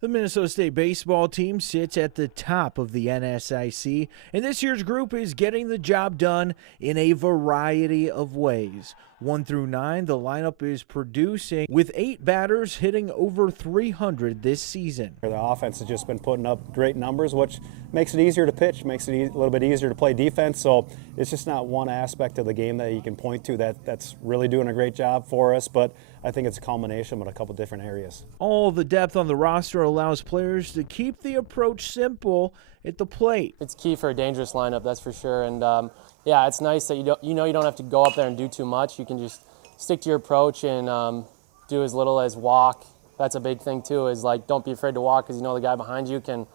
The Minnesota State baseball team sits at the top of the NSIC, and this year's group is getting the job done in a variety of ways. 1 through 9, the lineup is producing, with 8 batters hitting over 300 this season. The offense has just been putting up great numbers, which makes it easier to pitch, makes it a little bit easier to play defense. So it's just not one aspect of the game that you can point to that's really doing a great job for us, but I think it's a culmination of a couple different areas. All the depth on the roster allows players to keep the approach simple at the plate. It's key for a dangerous lineup, that's for sure. And yeah, it's nice that you don't have to go up there and do too much. You can just stick to your approach and do as little as walk. That's a big thing too. Is like, don't be afraid to walk, because you know the guy behind you can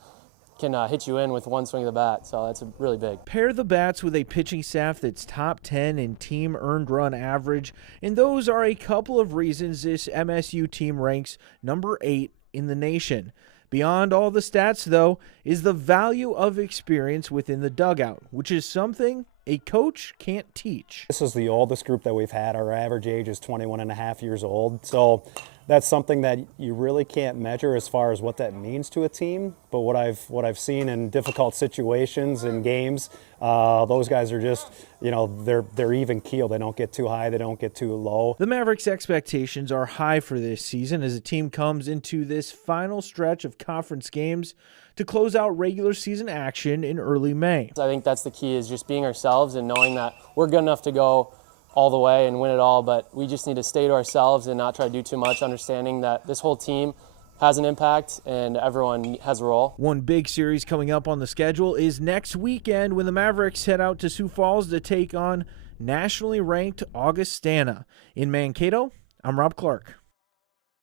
hit you in with one swing of the bat. So that's really big. Pair the bats with a pitching staff that's top 10 in team earned run average, and those are a couple of reasons this MSU team ranks number 8 in the nation. Beyond all the stats, though, is the value of experience within the dugout, which is something a coach can't teach. This is the oldest group that we've had. Our average age is 21 and a half years old. So that's something that you really can't measure as far as what that means to a team. But what I've seen in difficult situations in games, those guys are just, they're even keel. They don't get too high, they don't get too low. The Mavericks' expectations are high for this season as the team comes into this final stretch of conference games to close out regular season action in early May. I think that's the key, is just being ourselves and knowing that we're good enough to go all the way and win it all, but we just need to stay to ourselves and not try to do too much, understanding that this whole team has an impact and everyone has a role. One big series coming up on the schedule is next weekend when the Mavericks head out to Sioux Falls to take on nationally ranked Augustana. In Mankato, I'm Rob Clark.